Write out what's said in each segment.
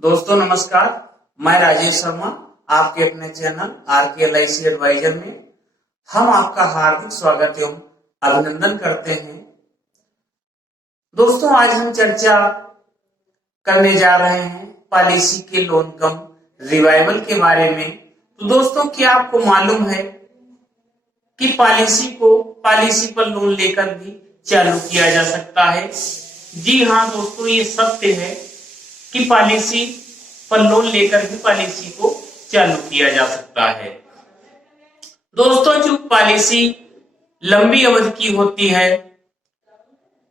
दोस्तों नमस्कार, मैं राजेश शर्मा आपके अपने चैनल RKLIC एडवाइजर में हम आपका हार्दिक स्वागत एवं अभिनंदन करते हैं। दोस्तों आज हम चर्चा करने जा रहे हैं पॉलिसी के लोन कम रिवाइवल के बारे में। तो दोस्तों क्या आपको मालूम है कि पॉलिसी पर लोन लेकर भी चालू किया जा सकता है? जी हाँ दोस्तों, ये सत्य है कि पॉलिसी पर लोन लेकर भी पॉलिसी को चालू किया जा सकता है। दोस्तों जो पॉलिसी लंबी अवधि की होती है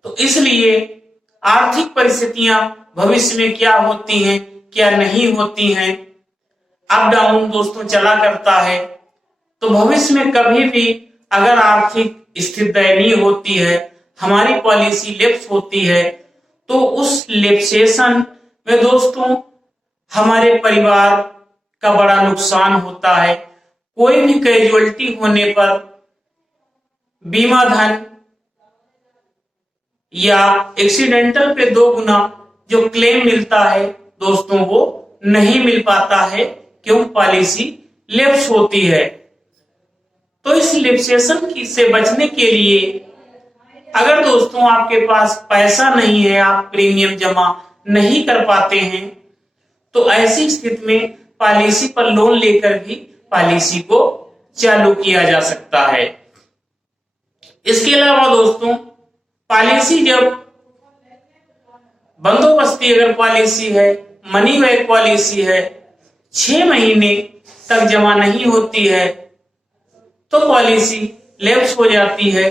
तो इसलिए आर्थिक परिस्थितियां भविष्य में क्या होती हैं क्या नहीं होती हैं, अप डाउन दोस्तों चला करता है। तो भविष्य में कभी भी अगर आर्थिक स्थिति दयनीय होती है, हमारी पॉलिसी लैप्स होती है, तो उस लैप्सेशन में दोस्तों हमारे परिवार का बड़ा नुकसान होता है। कोई भी कैजुअलिटी होने पर बीमा धन या एक्सीडेंटल पे 2 गुना जो क्लेम मिलता है दोस्तों वो नहीं मिल पाता है, क्यों? पॉलिसी लैप्स होती है। तो इस लैप्सेशन से बचने के लिए अगर दोस्तों आपके पास पैसा नहीं है, आप प्रीमियम जमा नहीं कर पाते हैं, तो ऐसी स्थिति में पॉलिसी पर लोन लेकर भी पॉलिसी को चालू किया जा सकता है। इसके अलावा दोस्तों पॉलिसी जब बंदोबस्ती अगर पॉलिसी है, मनी बैक पॉलिसी है, 6 महीने तक जमा नहीं होती है तो पॉलिसी लैप्स हो जाती है।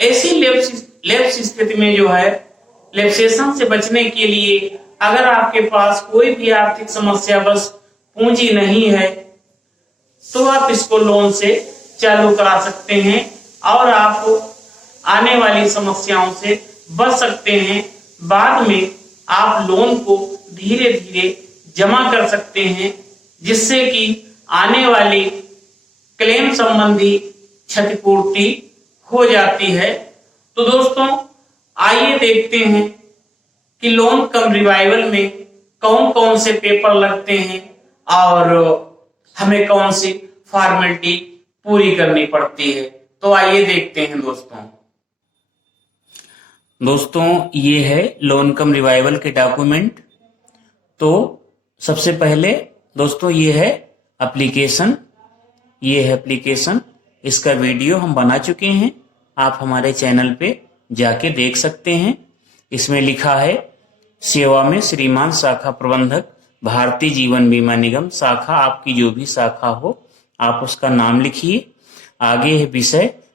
ऐसी लैप्स स्थिति में जो है लैप्सेशन से बचने के लिए अगर आपके पास कोई भी आर्थिक समस्या बस पूंजी नहीं है तो आप इसको लोन से चालू करा सकते हैं और आप आने वाली समस्याओं से बच सकते हैं। बाद में आप लोन को धीरे धीरे जमा कर सकते हैं, जिससे कि आने वाली क्लेम संबंधी क्षतिपूर्ति हो जाती है। तो दोस्तों आइए देखते हैं कि लोन कम रिवाइवल में कौन कौन से पेपर लगते हैं और हमें कौन सी फॉर्मेलिटी पूरी करनी पड़ती है। तो आइए देखते हैं दोस्तों ये है लोन कम रिवाइवल के डॉक्यूमेंट। तो सबसे पहले दोस्तों ये है एप्लीकेशन, इसका वीडियो हम बना चुके हैं, आप हमारे चैनल पे जाके देख सकते हैं। इसमें लिखा है सेवा में श्रीमान शाखा प्रबंधक भारतीय जीवन बीमा निगम शाखा, आपकी जो भी शाखा हो आप उसका नाम लिखिए। आगे है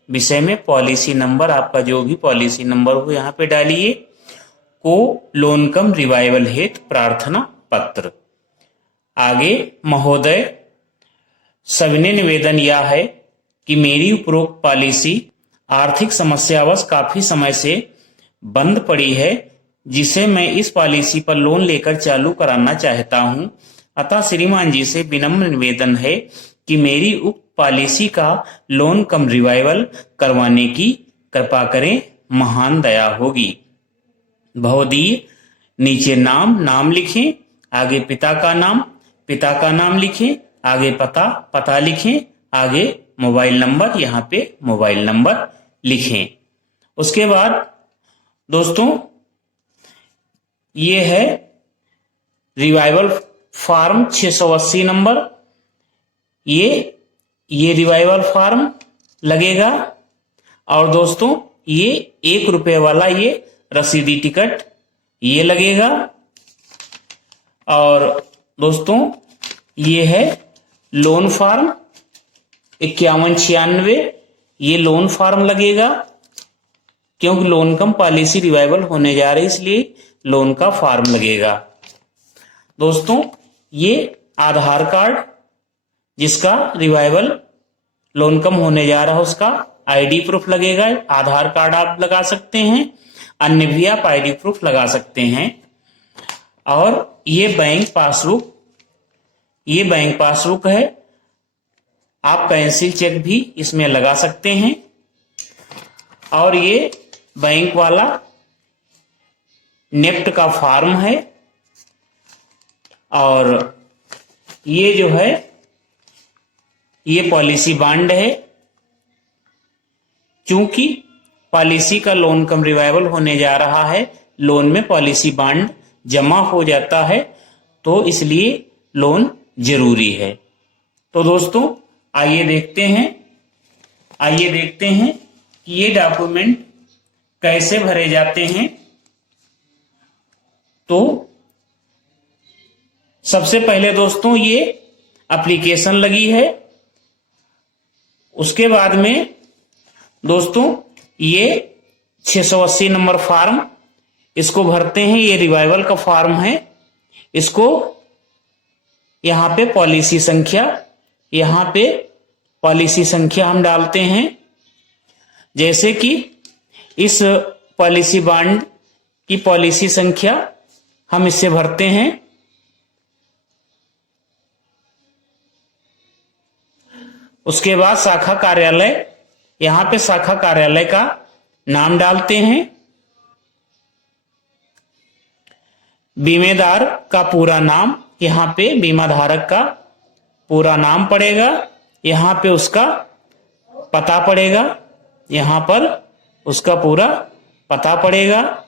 विषय में पॉलिसी नंबर, आपका जो भी पॉलिसी नंबर हो यहाँ पे डालिए। को लोन कम रिवाइवल हेतु प्रार्थना पत्र। आगे महोदय सविनय निवेदन यह है कि मेरी उपरोक्त पॉलिसी आर्थिक समस्यावश काफी समय से बंद पड़ी है, जिसे मैं इस पॉलिसी पर लोन लेकर चालू कराना चाहता हूं। अतः श्रीमान जी से विनम्र निवेदन है कि मेरी उक्त पॉलिसी का लोन कम रिवाइवल करवाने की कृपा करें, महान दया होगी। भवदीय नीचे नाम लिखें, आगे पिता का नाम लिखें, आगे पता लिखें, आगे मोबाइल नंबर, यहाँ पे मोबाइल नंबर लिखें। उसके बाद दोस्तों ये है रिवाइवल फॉर्म 680 नंबर, ये रिवाइवल फॉर्म लगेगा। और दोस्तों ये 1 रुपये वाला ये रसीदी टिकट ये लगेगा। और दोस्तों ये है लोन फॉर्म 5196, ये लोन फॉर्म लगेगा, क्योंकि लोन कम पॉलिसी रिवाइवल होने जा रही है इसलिए लोन का फॉर्म लगेगा। दोस्तों ये आधार कार्ड जिसका रिवाइवल लोन कम होने जा रहा है उसका आईडी प्रूफ लगेगा। आधार कार्ड आप लगा सकते हैं, अन्य भी आप आईडी प्रूफ लगा सकते हैं। और ये बैंक पासबुक है, आप कैंसिल चेक भी इसमें लगा सकते हैं। और ये बैंक वाला नेफ्ट का फॉर्म है, और ये जो है ये पॉलिसी बॉन्ड है। चूंकि पॉलिसी का लोन कम रिवाइवल होने जा रहा है, लोन में पॉलिसी बॉन्ड जमा हो जाता है, तो इसलिए लोन जरूरी है। तो दोस्तों आइए देखते हैं कि ये डॉक्यूमेंट कैसे भरे जाते हैं। तो सबसे पहले दोस्तों ये एप्लीकेशन लगी है। उसके बाद में दोस्तों ये 680 नंबर फॉर्म, इसको भरते हैं। ये रिवाइवल का फॉर्म है। इसको यहां पे पॉलिसी संख्या हम डालते हैं। जैसे कि इस पॉलिसी बॉन्ड की पॉलिसी संख्या हम इससे भरते हैं। उसके बाद शाखा कार्यालय, यहां पे शाखा कार्यालय का नाम डालते हैं। बीमेदार का पूरा नाम, यहां पे बीमा धारक का पूरा नाम पड़ेगा। यहां पे उसका पता पड़ेगा, यहां पर उसका पूरा पता पड़ेगा।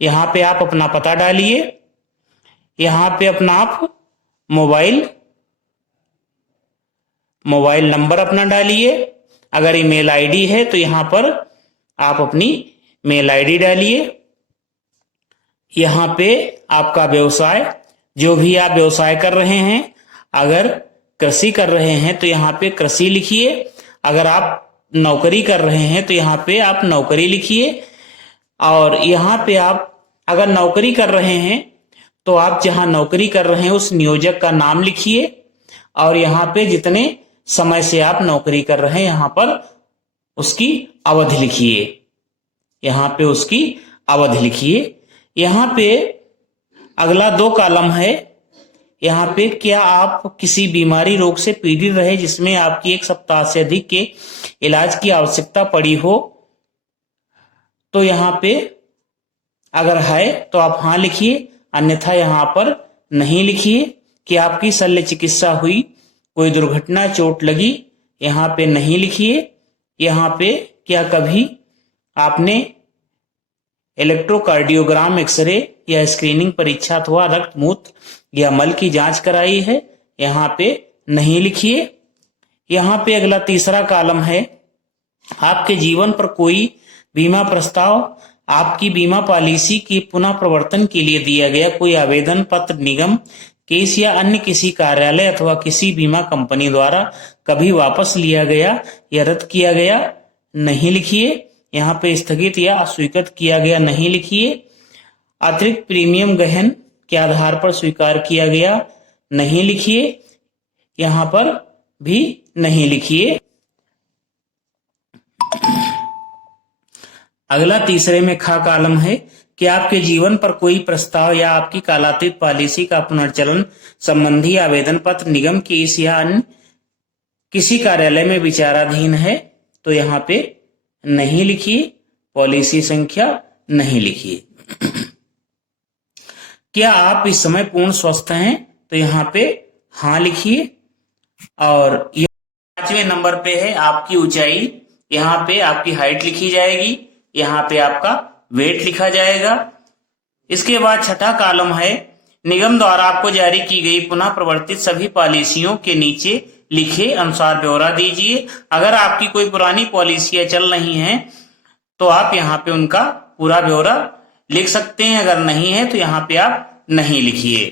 यहां पे आप अपना पता डालिए। यहां पे अपना आप मोबाइल नंबर अपना डालिए। अगर ईमेल आईडी है तो यहां पर आप अपनी मेल आईडी डालिए। यहां पे आपका व्यवसाय, जो भी आप व्यवसाय कर रहे हैं, अगर कृषि कर रहे हैं तो यहां पे कृषि लिखिए। अगर आप नौकरी कर रहे हैं तो यहां पे आप नौकरी लिखिए। और यहां पे आप अगर नौकरी कर रहे हैं तो आप जहां नौकरी कर रहे हैं उस नियोजक का नाम लिखिए। और यहां पे जितने समय से आप नौकरी कर रहे हैं यहां पर उसकी अवधि लिखिए। यहां पे उसकी अवधि लिखिए। यहां पे अगला 2 कॉलम है। यहां पे क्या आप किसी बीमारी रोग से पीड़ित रहे जिसमें आपकी 1 सप्ताह से अधिक के इलाज की आवश्यकता पड़ी हो, तो यहां पे अगर है तो आप हाँ लिखिए, अन्यथा यहां पर नहीं लिखिए। कि आपकी शल्य चिकित्सा हुई, कोई दुर्घटना चोट लगी, यहां पे नहीं लिखिए। यहां पे क्या कभी आपने इलेक्ट्रोकार्डियोग्राम, एक्सरे या स्क्रीनिंग परीक्षा अथवा रक्त मूत्र या मल की जांच कराई है, यहां पे नहीं लिखिए। यहां पे अगला 3रा कॉलम है। आपके जीवन पर कोई बीमा प्रस्ताव, आपकी बीमा पॉलिसी की पुनः प्रवर्तन के लिए दिया गया कोई आवेदन पत्र निगम, केस या अन्य किसी कार्यालय अथवा किसी बीमा कंपनी द्वारा कभी वापस लिया गया या रद्द किया गया, नहीं लिखिए। यहां पे स्थगित या अस्वीकृत किया गया, नहीं लिखिए। अतिरिक्त प्रीमियम गहन के आधार पर स्वीकार किया गया, नहीं लिखिए। यहां पर भी नहीं लिखिए। अगला 3रे में खा कॉलम है कि आपके जीवन पर कोई प्रस्ताव या आपकी कालातीत पॉलिसी का पुनर्चलन संबंधी आवेदन पत्र निगम की इस या अन्य किसी कार्यालय में विचाराधीन है, तो यहां पे नहीं लिखिए। पॉलिसी संख्या नहीं लिखिए। क्या आप इस समय पूर्ण स्वस्थ हैं, तो यहां पे हाँ लिखिए। और 5वें नंबर पे है आपकी ऊंचाई। यहां पे आपकी हाइट लिखी जाएगी, यहां पे आपका वेट लिखा जाएगा। इसके बाद 6ठा कॉलम है, निगम द्वारा आपको जारी की गई पुनः प्रवर्तित सभी पॉलिसियों के नीचे लिखे अनुसार ब्यौरा दीजिए। अगर आपकी कोई पुरानी पॉलिसियां चल रही हैं तो आप यहाँ पे उनका पूरा ब्यौरा लिख सकते हैं। अगर नहीं है तो यहाँ पे आप नहीं लिखिए।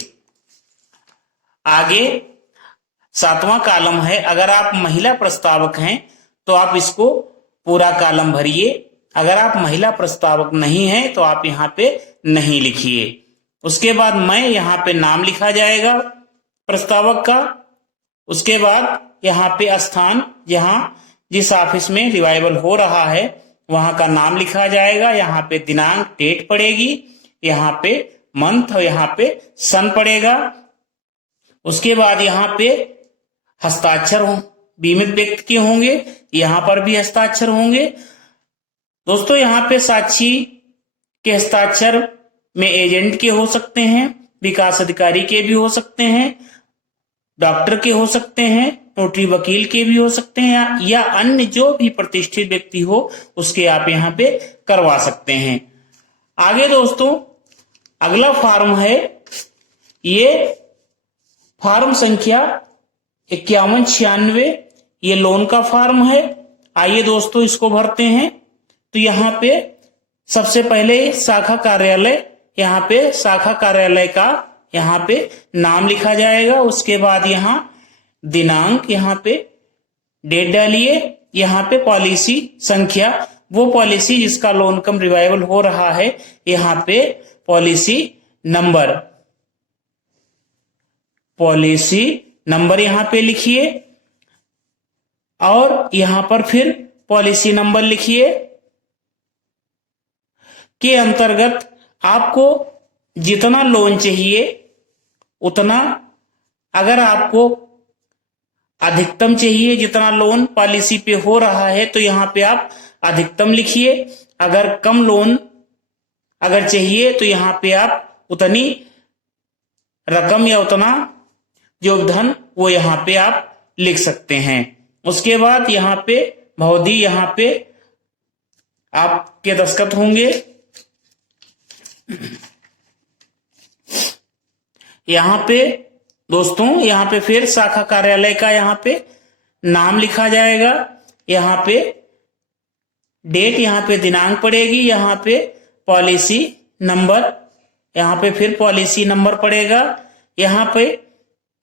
आगे 7वां कॉलम है, अगर आप महिला प्रस्तावक हैं तो आप इसको पूरा कॉलम भरिए। अगर आप महिला प्रस्तावक नहीं है तो आप यहाँ पे नहीं लिखिए। उसके बाद मैं यहाँ पे नाम लिखा जाएगा प्रस्तावक का। उसके बाद यहाँ पे स्थान, जहां जिस ऑफिस में रिवाइवल हो रहा है वहां का नाम लिखा जाएगा। यहाँ पे दिनांक, डेट पड़ेगी, यहाँ पे मंथ और यहाँ पे सन पड़ेगा। उसके बाद यहाँ पे हस्ताक्षर बीमित व्यक्ति के होंगे, यहाँ पर भी हस्ताक्षर होंगे। दोस्तों यहाँ पे साक्षी के हस्ताक्षर में एजेंट के हो सकते हैं, विकास अधिकारी के भी हो सकते हैं, डॉक्टर के हो सकते हैं, नोटरी वकील के भी हो सकते हैं, या अन्य जो भी प्रतिष्ठित व्यक्ति हो उसके आप यहाँ पे करवा सकते हैं। आगे दोस्तों अगला फॉर्म है, ये फॉर्म संख्या 5196, ये लोन का फॉर्म है। आइए दोस्तों इसको भरते हैं। तो यहाँ पे सबसे पहले शाखा कार्यालय, यहाँ पे शाखा कार्यालय का यहाँ पे नाम लिखा जाएगा। उसके बाद यहाँ दिनांक, यहाँ पे डेट डालिए। यहाँ पे पॉलिसी संख्या, वो पॉलिसी जिसका लोन कम रिवाइवल हो रहा है, यहाँ पे पॉलिसी नंबर, पॉलिसी नंबर यहाँ पे लिखिए और यहाँ पर फिर पॉलिसी नंबर लिखिए। के अंतर्गत आपको जितना लोन चाहिए उतना, अगर आपको अधिकतम चाहिए जितना लोन पॉलिसी पे हो रहा है तो यहाँ पे आप अधिकतम लिखिए। अगर कम लोन अगर चाहिए तो यहाँ पे आप उतनी रकम या उतना जो धन वो यहाँ पे आप लिख सकते हैं। उसके बाद यहाँ पे भौदी, यहाँ पे आपके दस्तखत होंगे। यहाँ पे दोस्तों, यहाँ पे फिर शाखा कार्यालय का यहाँ पे नाम लिखा जाएगा। यहाँ पे डेट, यहाँ पे दिनांक पड़ेगी। यहाँ पे पॉलिसी नंबर, यहाँ पे फिर पॉलिसी नंबर पड़ेगा। यहाँ पे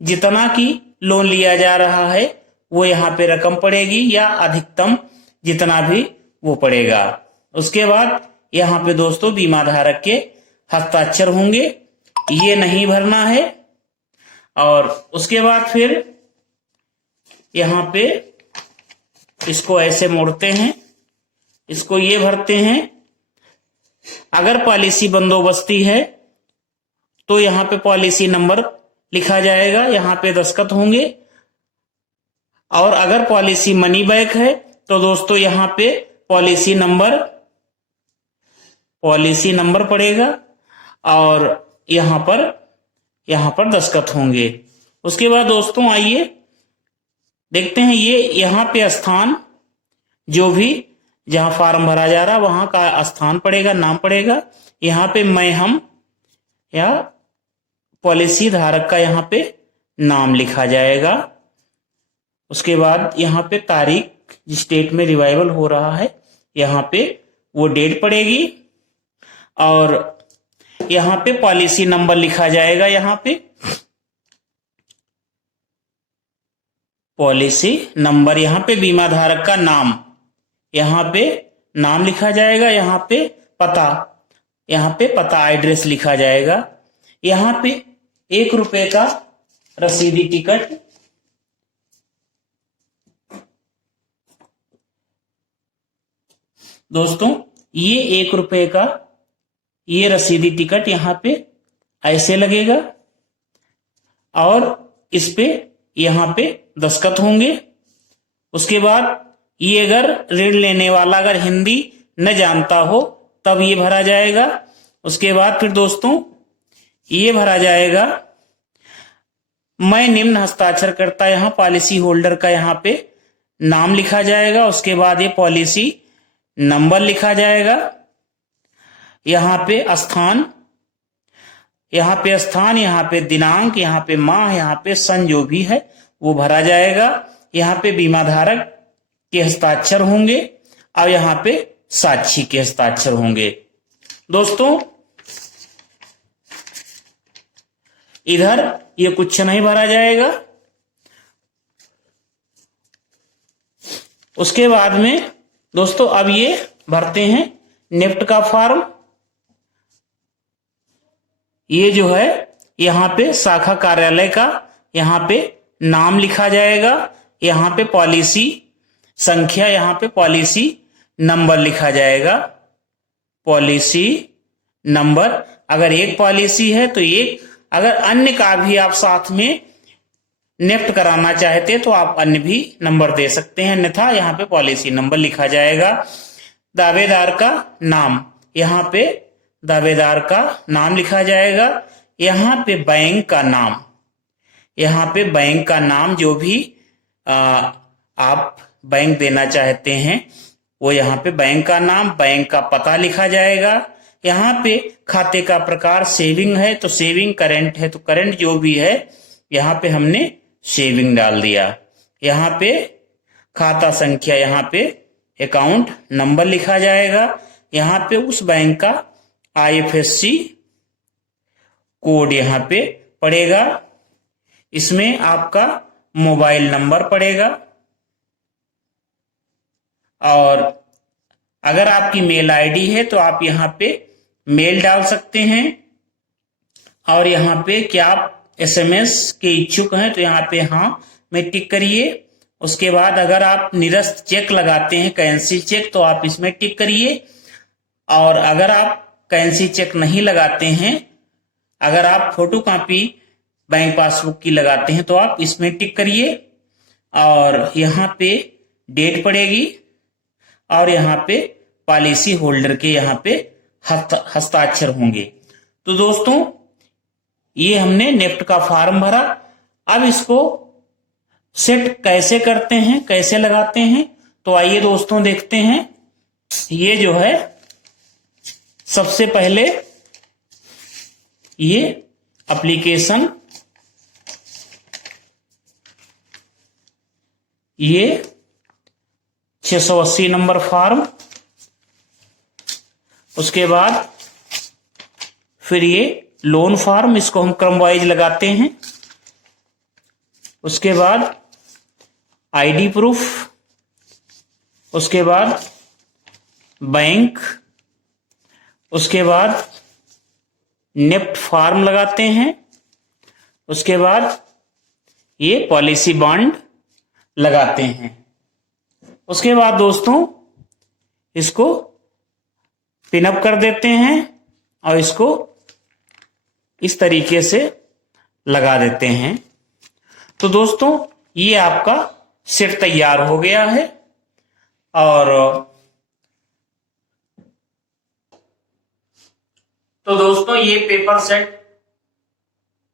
जितना की लोन लिया जा रहा है वो यहाँ पे रकम पड़ेगी, या अधिकतम जितना भी वो पड़ेगा। उसके बाद यहाँ पे दोस्तों बीमा धारक के हस्ताक्षर होंगे, ये नहीं भरना है। और उसके बाद फिर यहाँ पे इसको ऐसे मोड़ते हैं, इसको ये भरते हैं। अगर पॉलिसी बंदोबस्ती है तो यहाँ पे पॉलिसी नंबर लिखा जाएगा, यहाँ पे दस्तखत होंगे। और अगर पॉलिसी मनी बैक है तो दोस्तों यहाँ पे पॉलिसी नंबर पड़ेगा और यहाँ पर दस्तखत होंगे। उसके बाद दोस्तों आइए देखते हैं, ये यहाँ पे स्थान, जो भी जहां फॉर्म भरा जा रहा वहां का स्थान पड़ेगा, नाम पड़ेगा। यहाँ पे मैं, हम, या पॉलिसी धारक का यहाँ पे नाम लिखा जाएगा। उसके बाद यहाँ पे तारीख, जिस डेट में रिवाइवल हो रहा है यहाँ पे वो डेट पड़ेगी। और यहाँ पे पॉलिसी नंबर लिखा जाएगा। यहाँ पे पॉलिसी नंबर, यहाँ पे बीमा धारक का नाम, यहाँ पे नाम लिखा जाएगा। यहाँ पे पता एड्रेस लिखा जाएगा। यहाँ पे 1 रुपए का रसीदी टिकट, दोस्तों ये 1 रुपए का ये रसीदी टिकट यहाँ पे ऐसे लगेगा और इस पे यहाँ पे दस्तखत होंगे। उसके बाद ये अगर ऋण लेने वाला अगर हिंदी न जानता हो तब ये भरा जाएगा। उसके बाद फिर दोस्तों ये भरा जाएगा, मैं निम्न हस्ताक्षर करता, यहाँ पॉलिसी होल्डर का यहाँ पे नाम लिखा जाएगा। उसके बाद ये पॉलिसी नंबर लिखा जाएगा। यहाँ पे स्थान, यहाँ पे दिनांक, यहाँ पे माह, यहाँ पे सन जो भी है वो भरा जाएगा। यहाँ पे बीमा धारक के हस्ताक्षर होंगे और यहाँ पे साक्षी के हस्ताक्षर होंगे। दोस्तों इधर ये कुछ नहीं भरा जाएगा। उसके बाद में दोस्तों अब ये भरते हैं निफ्ट का फॉर्म। ये जो है यहाँ पे शाखा कार्यालय का यहाँ पे नाम लिखा जाएगा। यहाँ पे पॉलिसी संख्या, यहाँ पे पॉलिसी नंबर लिखा जाएगा। पॉलिसी नंबर, अगर एक पॉलिसी है तो एक, अगर अन्य का भी आप साथ में निफ्ट कराना चाहते तो आप अन्य भी नंबर दे सकते हैं, अन्यथा यहाँ पे पॉलिसी नंबर लिखा जाएगा। दावेदार का नाम, यहाँ पे दावेदार का नाम लिखा जाएगा। यहाँ पे बैंक का नाम, यहाँ पे बैंक का नाम जो भी आप बैंक देना चाहते हैं वो यहाँ पे बैंक का नाम, बैंक का पता लिखा जाएगा। यहाँ पे खाते का प्रकार सेविंग है तो सेविंग, करेंट है तो करेंट जो भी है यहाँ पे हमने सेविंग डाल दिया। यहाँ पे खाता संख्या, यहाँ पे अकाउंट नंबर लिखा जाएगा। यहाँ पे उस बैंक का IFSC कोड यहाँ पे पड़ेगा। इसमें आपका मोबाइल नंबर पड़ेगा और अगर आपकी मेल आईडी है तो आप यहाँ पे मेल डाल सकते हैं। और यहाँ पे क्या आप SMS के इच्छुक हैं तो यहाँ पे हाँ में टिक करिए। उसके बाद अगर आप निरस्त चेक लगाते हैं, कैंसिल चेक, तो आप इसमें टिक करिए। और अगर आप कैंसिल चेक नहीं लगाते हैं, अगर आप फोटो कॉपी बैंक पासबुक की लगाते हैं तो आप इसमें टिक करिए। और यहाँ पे डेट पड़ेगी और यहाँ पे पॉलिसी होल्डर के यहाँ पे हस्ताक्षर होंगे। तो दोस्तों ये हमने नेफ्ट का फॉर्म भरा। अब इसको सेट कैसे करते हैं, कैसे लगाते हैं, तो आइए दोस्तों देखते हैं। ये जो है सबसे पहले ये एप्लीकेशन, ये 680 नंबर फॉर्म, उसके बाद फिर ये लोन फॉर्म, इसको हम क्रम वाइज लगाते हैं। उसके बाद ID प्रूफ, उसके बाद बैंक, उसके बाद नेफ्ट फॉर्म लगाते हैं। उसके बाद ये पॉलिसी बॉन्ड लगाते हैं। उसके बाद दोस्तों इसको पिनअप कर देते हैं और इसको इस तरीके से लगा देते हैं। तो दोस्तों ये आपका सेट तैयार हो गया है। और तो दोस्तों ये पेपर सेट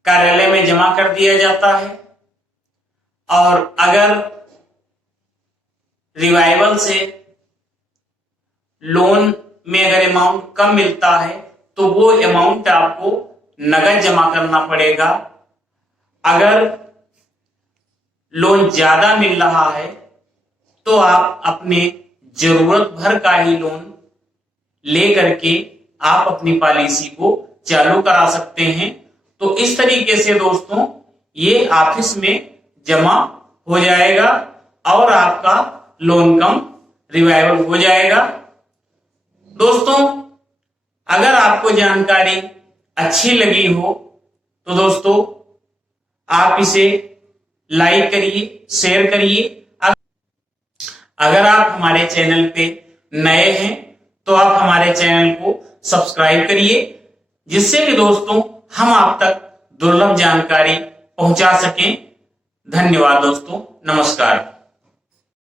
कार्यालय में जमा कर दिया जाता है। और अगर रिवाइवल से लोन में अगर अमाउंट कम मिलता है तो वो अमाउंट आपको नगद जमा करना पड़ेगा। अगर लोन ज्यादा मिल रहा है तो आप अपने जरूरत भर का ही लोन ले करके आप अपनी पॉलिसी को चालू करा सकते हैं। तो इस तरीके से दोस्तों ये ऑफिस में जमा हो जाएगा और आपका लोन कम रिवाइवल हो जाएगा। दोस्तों अगर आपको जानकारी अच्छी लगी हो तो दोस्तों आप इसे लाइक करिए, शेयर करिए। अगर आप हमारे चैनल पे नए हैं तो आप हमारे चैनल को सब्सक्राइब करिए, जिससे कि दोस्तों हम आप तक दुर्लभ जानकारी पहुंचा सकें। धन्यवाद दोस्तों, नमस्कार।